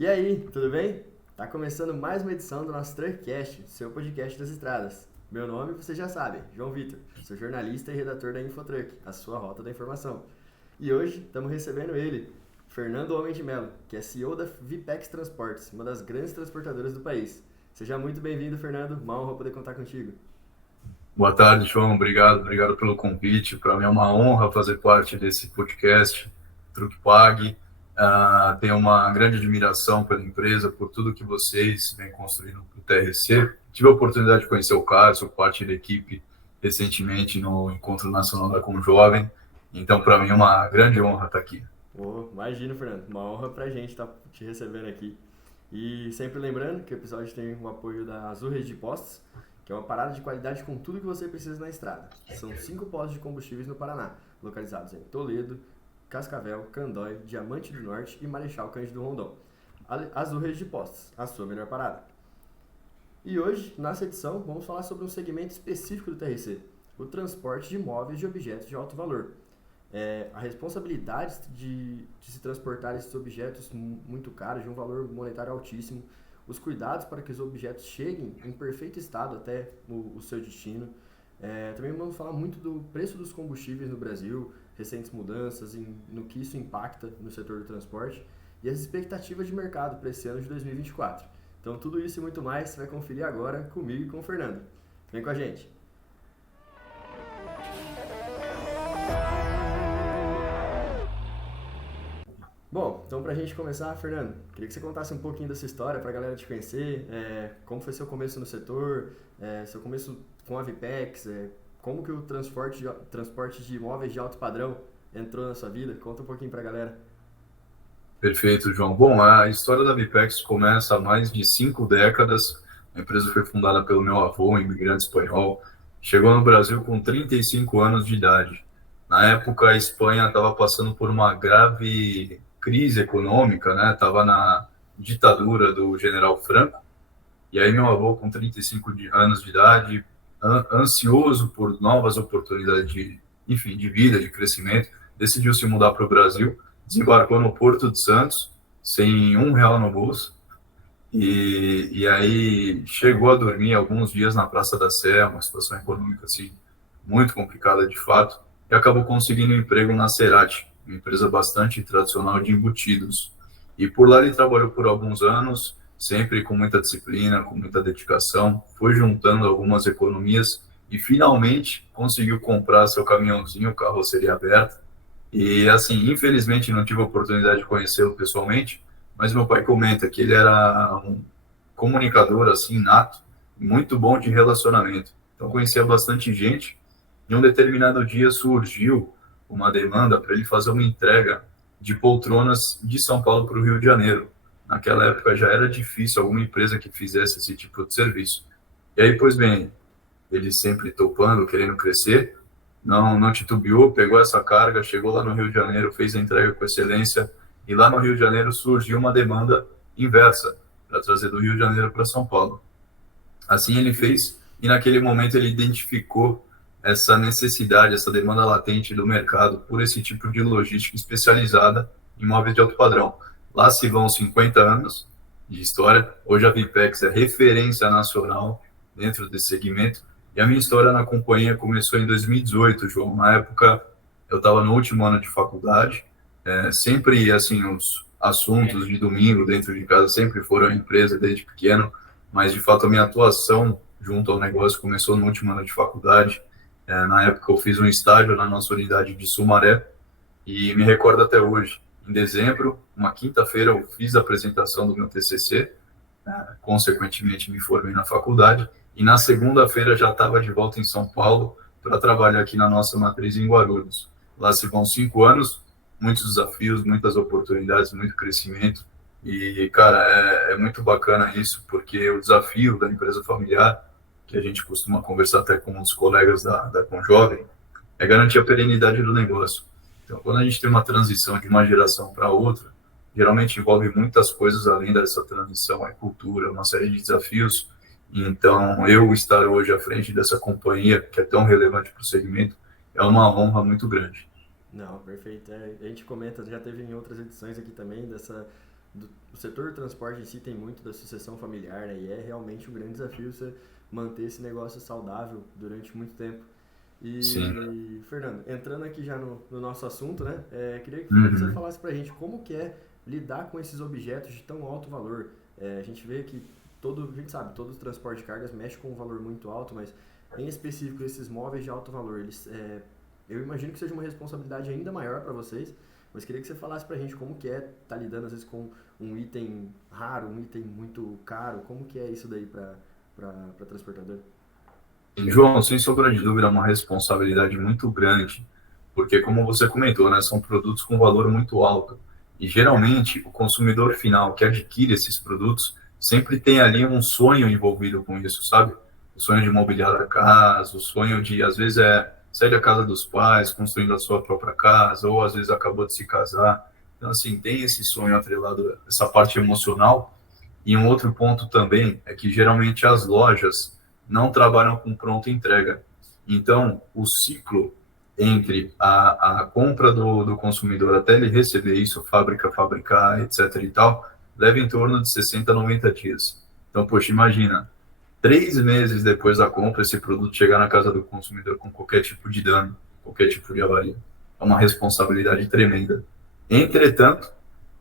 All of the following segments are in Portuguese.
E aí, tudo bem? Tá começando mais uma edição do nosso Truckcast, seu podcast das estradas. Meu nome você já sabe, João Vitor. Sou jornalista e redator da Infotruck, a sua rota da informação. E hoje estamos recebendo ele, Fernando Homem de Mello, que é CEO da Vipex Transportes, uma das grandes transportadoras do país. Seja muito bem-vindo, Fernando. Uma honra poder contar contigo. Boa tarde, João. Obrigado pelo convite. Para mim é uma honra fazer parte desse podcast, Truque Pague. Tenho uma grande admiração pela empresa, por tudo que vocês vêm construindo para o TRC. Tive a oportunidade de conhecer o Carlos, sou parte da equipe recentemente no Encontro Nacional da Conjovem. Então, para mim é uma grande honra estar aqui. Oh, imagino, Fernando. Uma honra pra gente estar te recebendo aqui. E sempre lembrando que o episódio tem o apoio da Azul Rede de Postos, que é uma parada de qualidade com tudo que você precisa na estrada. São 5 postos de combustíveis no Paraná, localizados em Toledo, Cascavel, Candói, Diamante do Norte e Marechal Cândido Rondon. Azul Rede de Postos, a sua melhor parada. E hoje, nessa edição, vamos falar sobre um segmento específico do TRC, o transporte de imóveis e objetos de alto valor. A responsabilidade de se transportar esses objetos muito caros, de um valor monetário altíssimo, os cuidados para que os objetos cheguem em perfeito estado até o seu destino. Também vamos falar muito do preço dos combustíveis no Brasil, recentes mudanças, no que isso impacta no setor do transporte e as expectativas de mercado para esse ano de 2024. Então, tudo isso e muito mais você vai conferir agora comigo e com o Fernando. Vem com a gente! Bom, então pra gente começar, Fernando, queria que você contasse um pouquinho dessa história pra galera te conhecer, como foi seu começo no setor, seu começo com a Vipex, como que o transporte de imóveis de alto padrão entrou na sua vida. Conta um pouquinho pra galera. Perfeito, João. Bom, a história da Vipex começa há mais de 5 décadas. A empresa foi fundada pelo meu avô, um imigrante espanhol. Chegou no Brasil com 35 anos de idade. Na época, a Espanha estava passando por uma grave crise econômica, né? Estava na ditadura do General Franco. E aí, meu avô, com 35 anos de idade, ansioso por novas oportunidades enfim, de vida, de crescimento, decidiu se mudar para o Brasil, desembarcou no Porto de Santos, sem R$ 1 no bolso, e aí chegou a dormir alguns dias na Praça da Sé, uma situação econômica assim, muito complicada de fato, e acabou conseguindo um emprego na Cerati, uma empresa bastante tradicional de embutidos. E por lá ele trabalhou por alguns anos, sempre com muita disciplina, com muita dedicação, foi juntando algumas economias e finalmente conseguiu comprar seu caminhãozinho, carroceria aberta. E assim, infelizmente não tive a oportunidade de conhecê-lo pessoalmente, mas meu pai comenta que ele era um comunicador assim nato, muito bom de relacionamento. Então conhecia bastante gente. Em um determinado dia surgiu uma demanda para ele fazer uma entrega de poltronas de São Paulo para o Rio de Janeiro. Naquela época já era difícil alguma empresa que fizesse esse tipo de serviço. E aí, pois bem, ele sempre topando, querendo crescer, não titubeou, pegou essa carga, chegou lá no Rio de Janeiro, fez a entrega com excelência, e lá no Rio de Janeiro surgiu uma demanda inversa, para trazer do Rio de Janeiro para São Paulo. Assim ele fez, e naquele momento ele identificou essa necessidade, essa demanda latente do mercado por esse tipo de logística especializada em móveis de alto padrão. Lá se vão 50 anos de história, hoje a Vipex é referência nacional dentro desse segmento, e a minha história na companhia começou em 2018, João. Na época eu estava no último ano de faculdade, sempre assim os assuntos de domingo dentro de casa sempre foram a empresa desde pequeno, mas de fato a minha atuação junto ao negócio começou no último ano de faculdade. Na época eu fiz um estágio na nossa unidade de Sumaré e me recordo até hoje. Em dezembro, uma quinta-feira, eu fiz a apresentação do meu TCC, consequentemente me formei na faculdade e na segunda-feira já estava de volta em São Paulo para trabalhar aqui na nossa matriz em Guarulhos. Lá se vão 5 anos, muitos desafios, muitas oportunidades, muito crescimento. E, cara, é muito bacana isso, porque o desafio da empresa familiar, que a gente costuma conversar até com os colegas da Conjovem, é garantir a perenidade do negócio. Então, quando a gente tem uma transição de uma geração para outra, geralmente envolve muitas coisas além dessa transição, é cultura, uma série de desafios. Então, eu estar hoje à frente dessa companhia, que é tão relevante para o segmento, é uma honra muito grande. Não, perfeito. A gente comenta, já teve em outras edições aqui também, dessa o setor do transporte em si tem muito da sucessão familiar, né? E é realmente um grande desafio você manter esse negócio saudável durante muito tempo. Sim. E, Fernando, entrando aqui já no nosso assunto, né? Queria que você Uhum. falasse pra gente como que é lidar com esses objetos de tão alto valor. A gente vê que a gente sabe, todo o transporte de cargas mexe com um valor muito alto, mas em específico esses móveis de alto valor, eu imagino que seja uma responsabilidade ainda maior para vocês, mas queria que você falasse pra gente como que é estar lidando às vezes com um item raro, um item muito caro, como que é isso daí para transportador? João, sem sombra de dúvida, é uma responsabilidade muito grande, porque, como você comentou, né, são produtos com valor muito alto. E, geralmente, o consumidor final que adquire esses produtos sempre tem ali um sonho envolvido com isso, sabe? O sonho de mobiliar a casa, o sonho de, às vezes, sair da casa dos pais, construindo a sua própria casa, ou, às vezes, acabou de se casar. Então, assim, tem esse sonho atrelado, essa parte emocional. E um outro ponto também é que, geralmente, as lojas não trabalham com pronta entrega. Então, o ciclo entre a compra do consumidor até ele receber isso, fábrica, fabricar, etc. e tal, leva em torno de 60 a 90 dias. Então, poxa, imagina, 3 meses depois da compra, esse produto chegar na casa do consumidor com qualquer tipo de dano, qualquer tipo de avaria. É uma responsabilidade tremenda. Entretanto,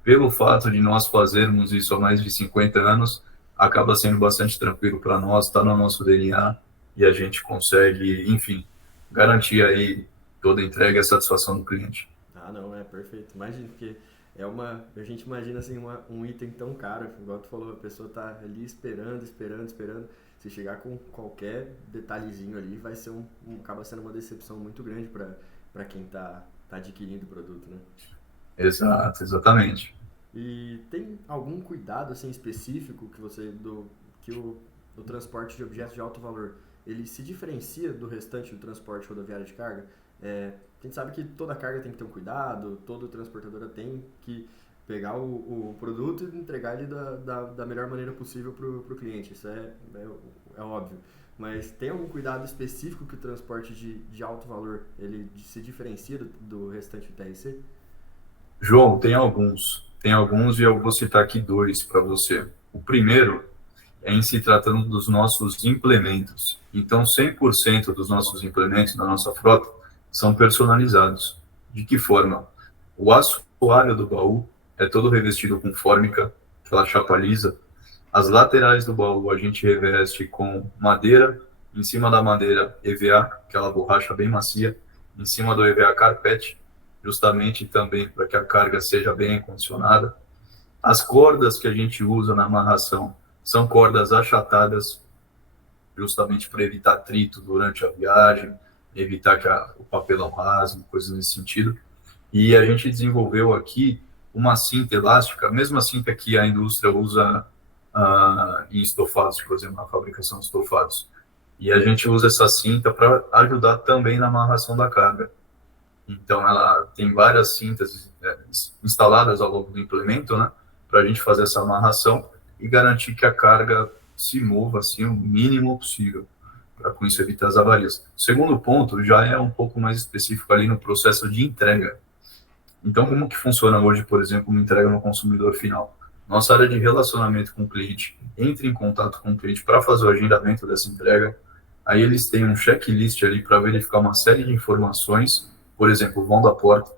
pelo fato de nós fazermos isso há mais de 50 anos, acaba sendo bastante tranquilo para nós, está no nosso DNA e a gente consegue, enfim, garantir aí toda a entrega e a satisfação do cliente. Ah, não, é perfeito. Imagina, porque a gente imagina assim um item tão caro, igual tu falou, a pessoa tá ali esperando, esperando, esperando. Se chegar com qualquer detalhezinho ali, acaba sendo uma decepção muito grande para quem tá adquirindo o produto, né? Exato, exatamente. E tem algum cuidado assim específico que o transporte de objetos de alto valor ele se diferencia do restante do transporte rodoviário de carga? A gente sabe que toda carga tem que ter um cuidado, toda transportadora tem que pegar o produto e entregar ele da melhor maneira possível para o cliente. Isso é óbvio. Mas tem algum cuidado específico que o transporte de alto valor ele se diferencia do restante do TRC? João, tem alguns e eu vou citar aqui dois para você. O primeiro é em se tratando dos nossos implementos. Então, 100% dos nossos implementos da nossa frota são personalizados. De que forma? O assoalho do baú é todo revestido com fórmica, aquela chapa lisa. As laterais do baú a gente reveste com madeira, em cima da madeira EVA, aquela borracha bem macia, em cima do EVA carpete, justamente também para que a carga seja bem condicionada. As cordas que a gente usa na amarração são cordas achatadas, justamente para evitar atrito durante a viagem, evitar que o papelão rasgue, coisas nesse sentido. E a gente desenvolveu aqui uma cinta elástica, a mesma cinta que a indústria usa em estofados, por exemplo, na fabricação de estofados. E a gente usa essa cinta para ajudar também na amarração da carga. Então, ela tem várias cintas instaladas ao longo do implemento, né, para a gente fazer essa amarração e garantir que a carga se mova assim o mínimo possível, para com isso evitar as avarias. O segundo ponto já é um pouco mais específico ali no processo de entrega. Então, como que funciona hoje, por exemplo, uma entrega no consumidor final? Nossa área de relacionamento com o cliente entra em contato com o cliente para fazer o agendamento dessa entrega. Aí eles têm um checklist ali para verificar uma série de informações, por exemplo, o vão da porta,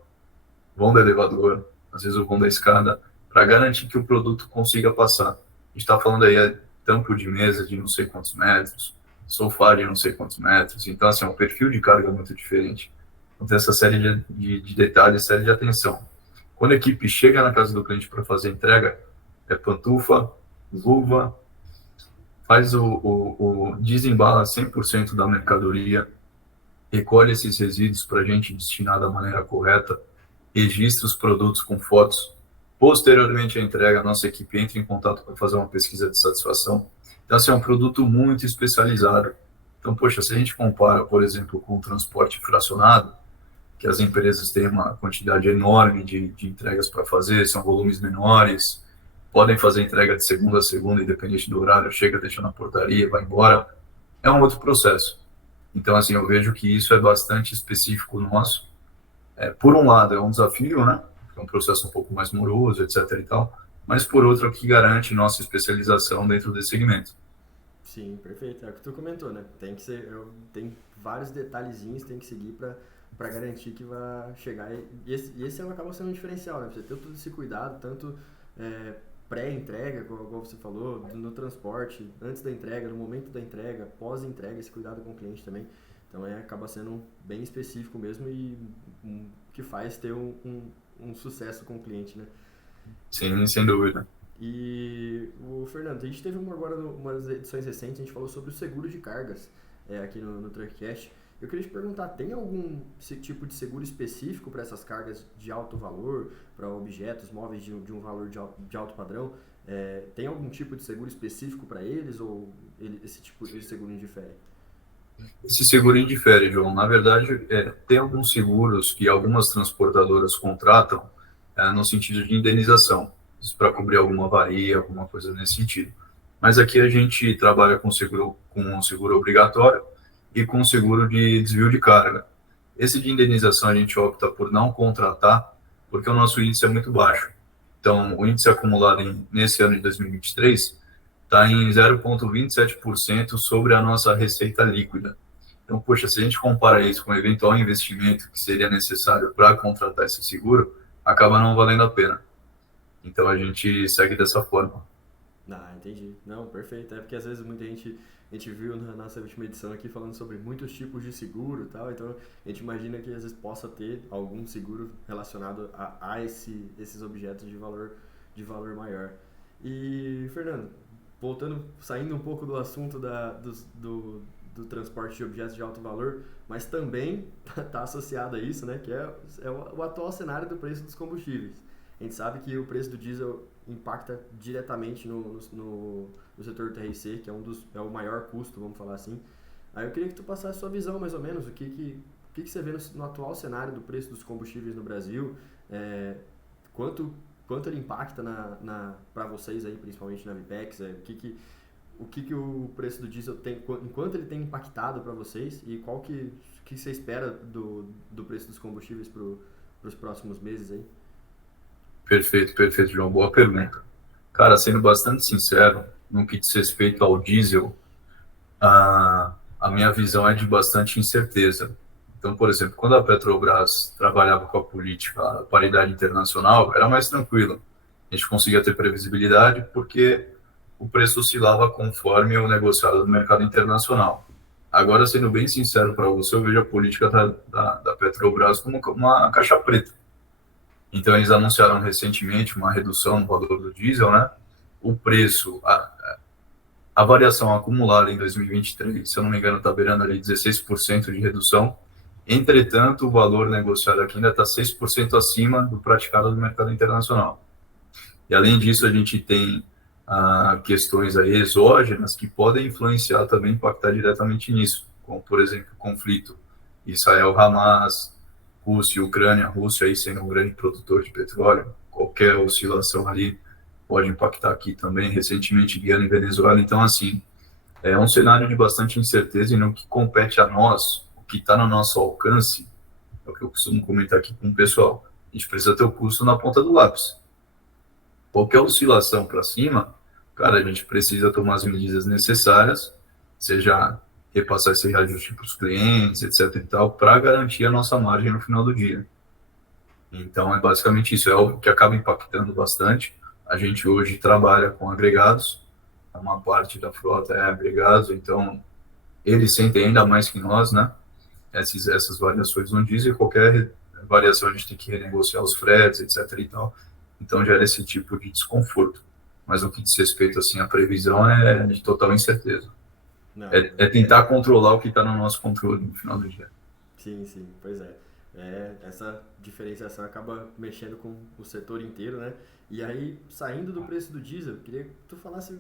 vão do elevador, às vezes o vão da escada, para garantir que o produto consiga passar. A gente está falando aí tampo de mesa de não sei quantos metros, sofá de não sei quantos metros. Então, assim, é um perfil de carga muito diferente. Então, tem essa série de detalhes, série de atenção. Quando a equipe chega na casa do cliente para fazer a entrega, é pantufa, luva, faz desembala 100% da mercadoria, recolhe esses resíduos para a gente destinar da maneira correta, registra os produtos com fotos. Posteriormente à entrega, a nossa equipe entra em contato para fazer uma pesquisa de satisfação. Então, assim, é um produto muito especializado. Então, poxa, se a gente compara, por exemplo, com o transporte fracionado, que as empresas têm uma quantidade enorme de entregas para fazer, são volumes menores, podem fazer entrega de segunda a segunda, independente do horário, chega, deixa na portaria, vai embora. É um outro processo. Então, assim, eu vejo que isso é bastante específico nosso. Por um lado, é um desafio, né? É um processo um pouco mais moroso, etc. e tal. mas por outro que garante nossa especialização dentro desse segmento. Sim, perfeito. É o que tu comentou, né? Tem que ser, tem vários detalhezinhos que tem que seguir para garantir que vai chegar. E esse acaba sendo um diferencial, né? Você ter todo esse cuidado, tanto é, pré-entrega, como você falou, no transporte, antes da entrega, no momento da entrega, pós-entrega, esse cuidado com o cliente também. Então acaba sendo bem específico mesmo e que faz ter um sucesso com o cliente, né? Sim, sem dúvida. E o Fernando, a gente teve agora umas edições recentes, a gente falou sobre o seguro de cargas aqui no Truckcast. Eu queria te perguntar, tem algum tipo de seguro específico para essas cargas de alto valor, para objetos móveis de um valor de alto padrão? Tem algum tipo de seguro específico para eles ou esse tipo de seguro indifere? Esse seguro indifere, João. Na verdade, tem alguns seguros que algumas transportadoras contratam no sentido de indenização, para cobrir alguma avaria, alguma coisa nesse sentido. Mas aqui a gente trabalha com um seguro obrigatório e com um seguro de desvio de carga. Esse de indenização a gente opta por não contratar, porque o nosso índice é muito baixo. Então, o índice acumulado nesse ano de 2023 está em 0,27% sobre a nossa receita líquida. Então, poxa, se a gente compara isso com o eventual investimento que seria necessário para contratar esse seguro, acaba não valendo a pena. Então, a gente segue dessa forma. Ah, entendi. Não, perfeito. É porque às vezes a gente viu na nossa última edição aqui falando sobre muitos tipos de seguro e tal, então a gente imagina que às vezes possa ter algum seguro relacionado a esses objetos de valor maior. E, Fernando, voltando, saindo um pouco do assunto do transporte de objetos de alto valor, mas também está associado a isso, né, que é o atual cenário do preço dos combustíveis. A gente sabe que o preço do diesel impacta diretamente no setor TRC, que é o maior custo, vamos falar assim. Aí eu queria que tu passasse a sua visão, mais ou menos, o que você vê no atual cenário do preço dos combustíveis no Brasil, é, quanto, quanto ele impacta para vocês aí, principalmente na Vipex, o que o preço do diesel tem, enquanto ele tem impactado para vocês e que você espera do preço dos combustíveis para os próximos meses aí? Perfeito, perfeito, João. Boa pergunta. Cara, sendo bastante sincero, no que diz respeito ao diesel, a minha visão é de bastante incerteza. Então, por exemplo, quando a Petrobras trabalhava com a política, a paridade internacional, era mais tranquilo. A gente conseguia ter previsibilidade porque o preço oscilava conforme o negociado no mercado internacional. Agora, sendo bem sincero para você, eu vejo a política da Petrobras como uma caixa preta. Então, eles anunciaram recentemente uma redução no valor do diesel, né? O preço, a variação acumulada em 2023, se eu não me engano, está beirando ali 16% de redução. Entretanto, o valor negociado aqui ainda está 6% acima do praticado no mercado internacional. E, além disso, a gente tem questões aí exógenas que podem influenciar também, impactar diretamente nisso, como, por exemplo, o conflito Israel-Hamas, Rússia e Ucrânia, Rússia aí sendo um grande produtor de petróleo, qualquer oscilação ali pode impactar aqui também, recentemente Guiana e Venezuela. Então, assim, é um cenário de bastante incerteza e no que compete a nós, o que está no nosso alcance, é o que eu costumo comentar aqui com o pessoal. A gente precisa ter o custo na ponta do lápis. Qualquer oscilação para cima, cara, a gente precisa tomar as medidas necessárias, seja repassar esse reajuste para os clientes, etc e tal, para garantir a nossa margem no final do dia. Então, é basicamente isso, é algo que acaba impactando bastante. A gente hoje trabalha com agregados, uma parte da frota é agregados, então eles sentem ainda mais que nós, né? Essas variações no diesel, qualquer variação a gente tem que renegociar os fretes, etc e tal. Então gera esse tipo de desconforto. Mas no que diz respeito assim, a previsão é de total incerteza. Não, É tentar controlar o que está no nosso controle no final do dia. sim, sim, pois é. Essa diferenciação acaba mexendo com o setor inteiro, né? E aí, saindo do preço do diesel, queria que tu falasse,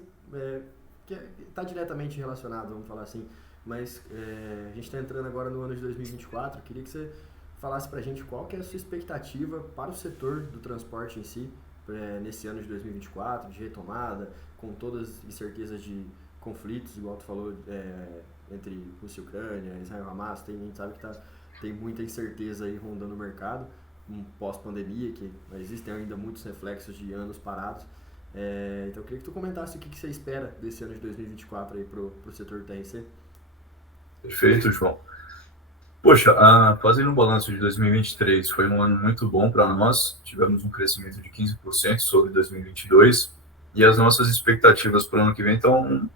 que está diretamente relacionado, vamos falar assim, mas a gente está entrando agora no ano de 2024, queria que você falasse para a gente qual que é a sua expectativa para o setor do transporte em si, nesse ano de 2024, de retomada, com todas as incertezas de conflitos, igual tu falou, entre Rússia e Ucrânia, Israel e Hamas, a gente sabe que tem muita incerteza aí rondando o mercado, pós-pandemia, que existem ainda muitos reflexos de anos parados. Então eu queria que tu comentasse o que você espera desse ano de 2024 aí pro setor do TRC. Perfeito, João. Poxa, fazendo um balanço de 2023, foi um ano muito bom para nós. Tivemos um crescimento de 15% sobre 2022 e as nossas expectativas para o ano que vem estão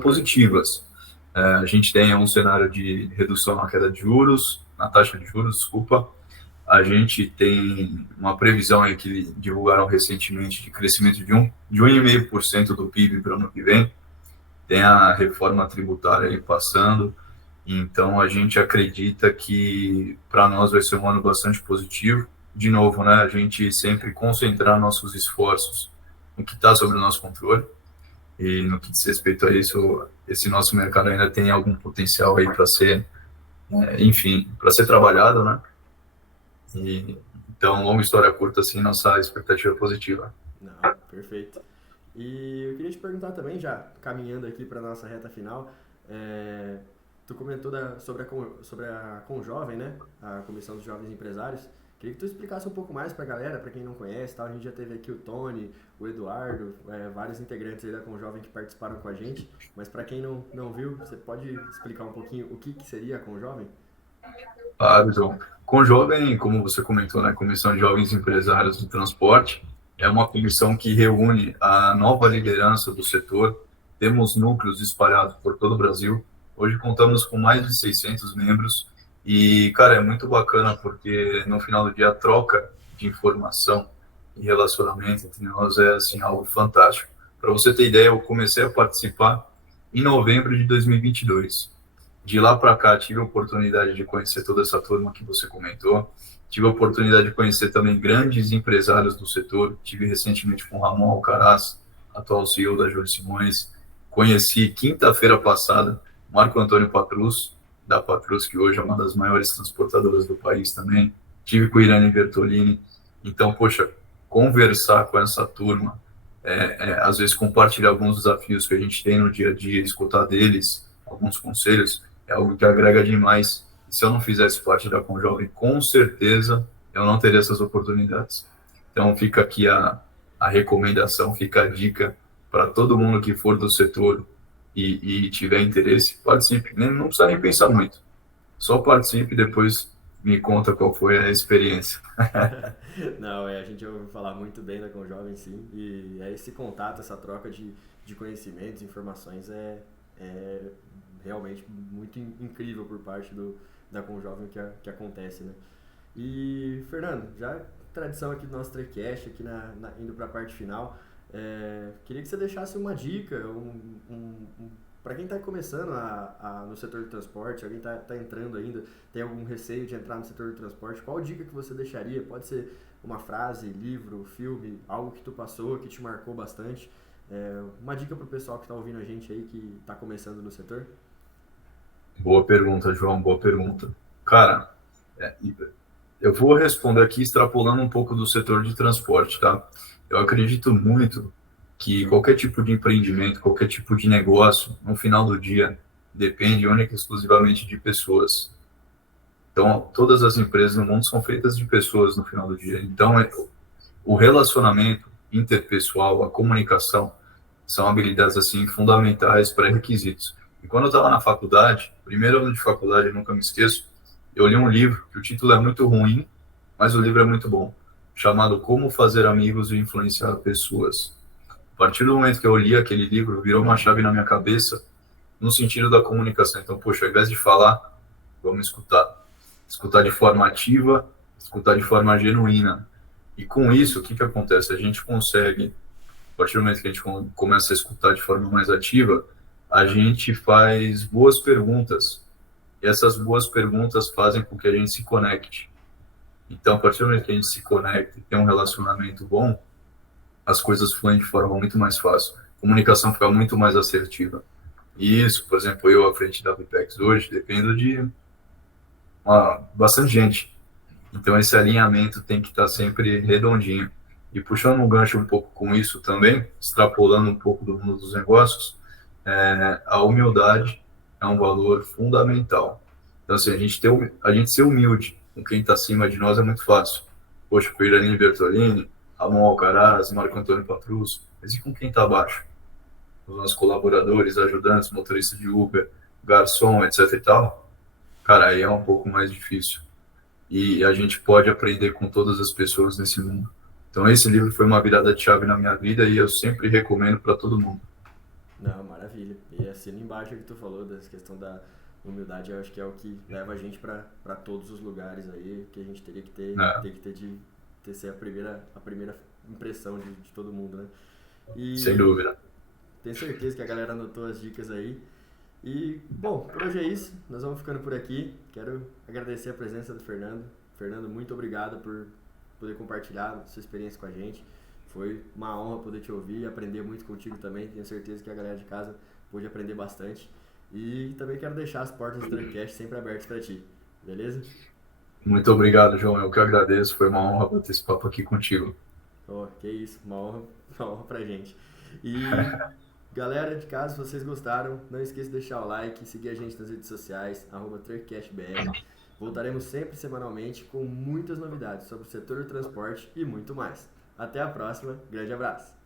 positivas. A gente tem um cenário de redução na queda de juros, na taxa de juros, desculpa. A gente tem uma previsão aí que divulgaram recentemente de crescimento de 1,5% do PIB para o ano que vem. Tem a reforma tributária aí passando. Então, a gente acredita que para nós vai ser um ano bastante positivo. De novo, né, a gente sempre concentrar nossos esforços no que está sob o nosso controle e no que diz respeito a isso, esse nosso mercado ainda tem algum potencial aí para ser, enfim, para ser trabalhado, né? E, então, longa história curta, assim, nossa expectativa é positiva. Não, perfeito. E eu queria te perguntar também, já caminhando aqui para nossa reta final, é, tu comentou sobre a Conjovem, né? A Comissão dos Jovens Empresários. Queria que tu explicasse um pouco mais para a galera, para quem não conhece, tal. A gente já teve aqui o Tony, o Eduardo, vários integrantes aí da Conjovem que participaram com a gente, mas para quem não viu, você pode explicar um pouquinho o que seria a Conjovem? Claro, João. Com jovem, como você comentou, né, Comissão de Jovens Empresários do Transporte, é uma comissão que reúne a nova liderança do setor. Temos núcleos espalhados por todo o Brasil. Hoje contamos com mais de 600 membros e, cara, é muito bacana porque no final do dia a troca de informação e relacionamento entre nós é assim algo fantástico. Para você ter ideia, eu comecei a participar em novembro de 2022. De lá para cá, tive a oportunidade de conhecer toda essa turma que você comentou. Tive a oportunidade de conhecer também grandes empresários do setor. Tive recentemente com o Ramon Alcaraz, atual CEO da Júlio Simões. Conheci quinta-feira passada Marco Antônio Patrus, da Patrus, que hoje é uma das maiores transportadoras do país também. Tive com o Irani Bertolini. Então, poxa, conversar com essa turma, às vezes compartilhar alguns desafios que a gente tem no dia a dia, escutar deles alguns conselhos, é algo que agrega demais. E se eu não fizesse parte da Conjovem, com certeza eu não teria essas oportunidades. Então fica aqui a recomendação, fica a dica para todo mundo que for do setor e tiver interesse, participe. Não precisa nem pensar muito. Só participe e depois me conta qual foi a experiência. Não, a gente ouve falar muito bem da Conjovem, sim, e esse contato, essa troca de conhecimentos, informações é realmente muito incrível por parte da Conjovem que acontece, né? E, Fernando, já tradição aqui do nosso TreCast, aqui indo para a parte final, queria que você deixasse uma dica, para quem está começando no setor do transporte, alguém está entrando ainda, tem algum receio de entrar no setor do transporte, qual dica que você deixaria? Pode ser uma frase, livro, filme, algo que tu passou, que te marcou bastante. Uma dica para o pessoal que está ouvindo a gente aí, que está começando no setor? Boa pergunta, João, boa pergunta. Cara, eu vou responder aqui extrapolando um pouco do setor de transporte, tá? Eu acredito muito que qualquer tipo de empreendimento, qualquer tipo de negócio, no final do dia, depende única e exclusivamente de pessoas. Então, todas as empresas no mundo são feitas de pessoas no final do dia. Então, o relacionamento interpessoal, a comunicação, são habilidades assim fundamentais, pré-requisitos. E quando eu estava na faculdade, primeiro ano de faculdade, eu nunca me esqueço, eu li um livro, que o título é muito ruim, mas o livro é muito bom, chamado Como Fazer Amigos e Influenciar Pessoas. A partir do momento que eu li aquele livro, virou uma chave na minha cabeça, no sentido da comunicação. Então, poxa, ao invés de falar, vamos escutar. Escutar de forma ativa, escutar de forma genuína. E com isso, o que acontece? A gente consegue, a partir do momento que a gente começa a escutar de forma mais ativa, a gente faz boas perguntas. E essas boas perguntas fazem com que a gente se conecte. Então, a partir do momento que a gente se conecta e tem um relacionamento bom, as coisas fluem de forma muito mais fácil. A comunicação fica muito mais assertiva. E isso, por exemplo, eu à frente da Vipex hoje, dependo de bastante gente. Então, esse alinhamento tem que estar sempre redondinho. E puxando um gancho um pouco com isso também, extrapolando um pouco do mundo dos negócios, a humildade é um valor fundamental. Então, assim, a gente ser humilde com quem está acima de nós é muito fácil. Poxa, com o Irani Bertolini, Ramon Alcaraz, Marco Antônio Patrus, mas e com quem está abaixo? Os nossos colaboradores, ajudantes, motoristas de Uber, garçom, etc e tal, cara, aí é um pouco mais difícil. E a gente pode aprender com todas as pessoas nesse mundo. Então esse livro foi uma virada de chave na minha vida e eu sempre recomendo para todo mundo. Não, maravilha. E assina embaixo o que tu falou, dessa questão da humildade, eu acho que é o que leva a gente para todos os lugares aí, que a gente teria que ter, Né? tem que ter de ter ser a primeira impressão de todo mundo, né? Sem E dúvida. tenho certeza que a galera anotou as dicas aí. E, bom, por hoje é isso. Nós vamos ficando por aqui. Quero agradecer a presença do Fernando. Fernando, muito obrigado por poder compartilhar sua experiência com a gente. Foi uma honra poder te ouvir e aprender muito contigo também. Tenho certeza que a galera de casa pôde aprender bastante. E também quero deixar as portas do Truncast sempre abertas para ti. Beleza? Muito obrigado, João. Eu que agradeço. Foi uma honra bater esse papo aqui contigo. Oh, que isso, uma honra pra gente. E galera de casa, se vocês gostaram, não esqueça de deixar o like, seguir a gente nas redes sociais, @truckcastbr. Voltaremos sempre semanalmente com muitas novidades sobre o setor do transporte e muito mais. Até a próxima, grande abraço!